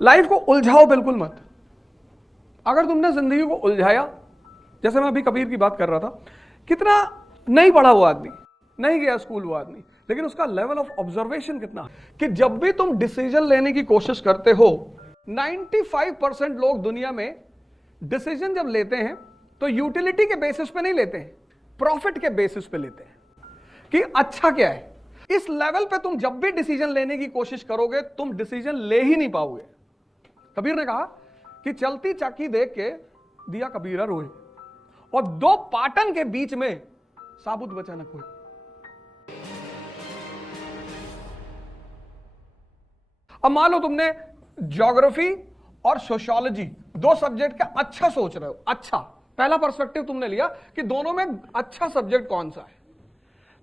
Life को उलझाओ बिल्कुल मत। अगर तुमने जिंदगी को उलझाया, जैसे मैं अभी कबीर की बात कर रहा था, कितना नहीं पढ़ा वो आदमी, नहीं गया स्कूल वो आदमी, लेकिन उसका लेवल ऑफ ऑब्जर्वेशन कितना, कि जब भी तुम डिसीजन लेने की कोशिश करते हो, 95% लोग दुनिया में डिसीजन जब लेते हैं तो यूटिलिटी के बेसिस पे नहीं लेते हैं, प्रॉफिट के बेसिस पे लेते हैं कि अच्छा क्या है। इस लेवल पे तुम जब भी डिसीजन लेने की कोशिश करोगे तुम डिसीजन ले ही नहीं पाओगे। कबीर ने कहा कि चलती चाकी देख के दिया कबीरा रोए, और दो पाटन के बीच में साबुत बचा न कोई। अब मान लो तुमने ज्योग्राफी और सोशियोलॉजी दो सब्जेक्ट का अच्छा सोच रहे हो, अच्छा पहला पर्सपेक्टिव तुमने लिया कि दोनों में अच्छा सब्जेक्ट कौन सा है,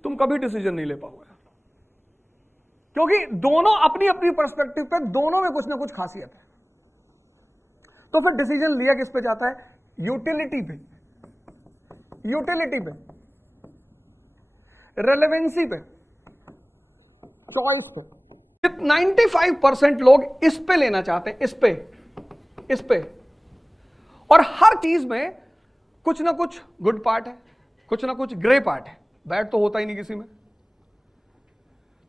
तुम कभी डिसीजन नहीं ले पाओगे, क्योंकि दोनों अपनी अपनी पर्सपेक्टिव पे दोनों में कुछ ना कुछ खासियत है। तो फिर डिसीजन लिया किस पे जाता है? यूटिलिटी पे, यूटिलिटी पे, रेलेवेंसी पे, चॉइस पे। 95% लोग इस पे लेना चाहते हैं, इस पे, और हर चीज में कुछ ना कुछ गुड पार्ट है, कुछ ना कुछ ग्रे पार्ट है, बैड तो होता ही नहीं किसी में।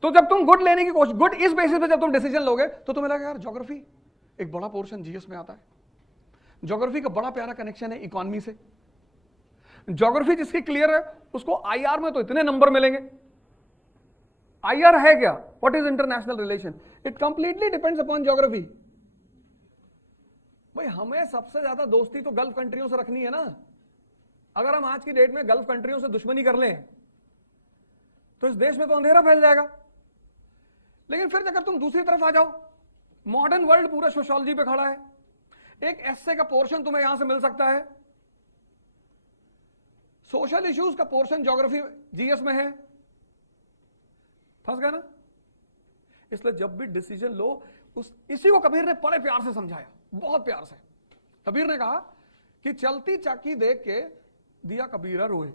तो जब तुम गुड लेने की कोशिश, गुड इस बेसिस पे जब तुम डिसीजन लोगे तो तुम्हें लगेगा यार ज्योग्राफी एक बड़ा पोर्शन जीएस में आता है, ज्योग्राफी का बड़ा प्यारा कनेक्शन है इकोनॉमी से, ज्योग्राफी जिसकी क्लियर है उसको आईआर में तो इतने नंबर मिलेंगे। आईआर है क्या? What is international relation? It completely depends upon geography. भाई हमें सबसे ज्यादा दोस्ती तो गल्फ कंट्रियों से रखनी है ना। अगर हम आज की डेट में गल्फ कंट्रियों से दुश्मनी कर लें तो इस देश में तो अंधेरा फैल जाएगा। लेकिन फिर अगर तुम दूसरी तरफ आ जाओ, मॉडर्न वर्ल्ड पूरा सोशियोलॉजी पे खड़ा है, एक एस्से का पोर्शन तुम्हें यहां से मिल सकता है, सोशल इश्यूज का पोर्शन ज्योग्राफी जीएस में है, फंस गया ना। इसलिए जब भी डिसीजन लो, इसी को कबीर ने बड़े प्यार से समझाया, बहुत प्यार से। कबीर ने कहा कि चलती चाकी देख के दिया कबीरा रोए,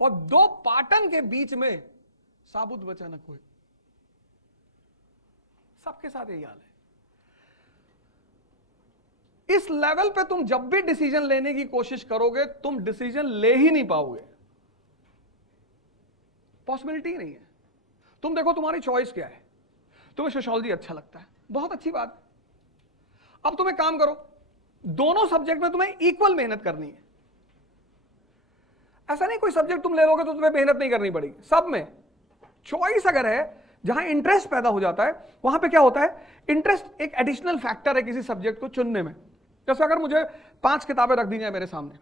और दो पाटन के बीच में साबुत बचा न कोई। सबके साथ यही हाल है। इस लेवल पे तुम जब भी डिसीजन लेने की कोशिश करोगे तुम डिसीजन ले ही नहीं पाओगे, पॉसिबिलिटी नहीं है। तुम देखो तुम्हारी चॉइस क्या है, तुम्हें सोशियोलॉजी अच्छा लगता है, बहुत अच्छी बात। अब तुम एक काम करो, दोनों सब्जेक्ट में तुम्हें इक्वल मेहनत करनी है। ऐसा नहीं कोई सब्जेक्ट तुम ले लोगे तो तुम्हें मेहनत नहीं करनी पड़ेगी, सब में चॉइस अगर है, जहां इंटरेस्ट पैदा हो जाता है वहां पे क्या होता है, इंटरेस्ट एक एडिशनल फैक्टर है किसी सब्जेक्ट को चुनने में। जैसे अगर मुझे 5 किताबें रख दी जाए मेरे सामने,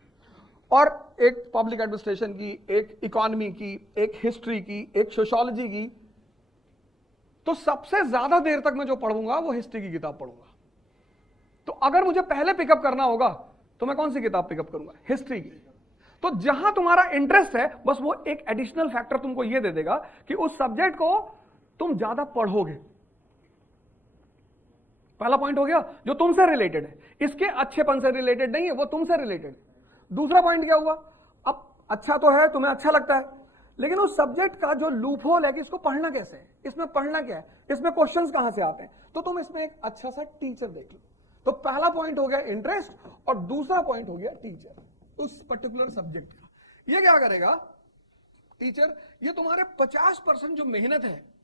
और एक पब्लिक एडमिनिस्ट्रेशन की, एक इकोनॉमी की, एक हिस्ट्री की, एक सोशियोलॉजी की, तो सबसे ज्यादा देर तक मैं जो पढ़ूंगा वो हिस्ट्री की किताब पढ़ूंगा। तो अगर मुझे पहले पिकअप करना होगा तो मैं कौन सी किताब पिकअप करूंगा? हिस्ट्री की। तो जहां तुम्हारा इंटरेस्ट है बस वो एक एडिशनल फैक्टर तुमको ये दे देगा कि उस सब्जेक्ट को तुम ज्यादा पढ़ोगे। पहला पॉइंट हो गया, जो तुमसे रिलेटेड है, इसके अच्छेपन से रिलेटेड नहीं है, वो तुमसे रिलेटेड। दूसरा पॉइंट क्या हुआ, अब अच्छा तो है, तुम्हें अच्छा लगता है, लेकिन उस सब्जेक्ट का जो लूप होल है कि इसको पढ़ना कैसे है, इसमें पढ़ना क्या है, इसमें क्वेश्चंस कहां से आते हैं, तो तुम इसमें एक अच्छा सा टीचर देख लो। तो पहला पॉइंट हो गया इंटरेस्ट, और दूसरा पॉइंट हो गया टीचर उस पर्टिकुलर सब्जेक्ट का। ये क्या करेगा टीचर, ये तुम्हारे 50% जो मेहनत है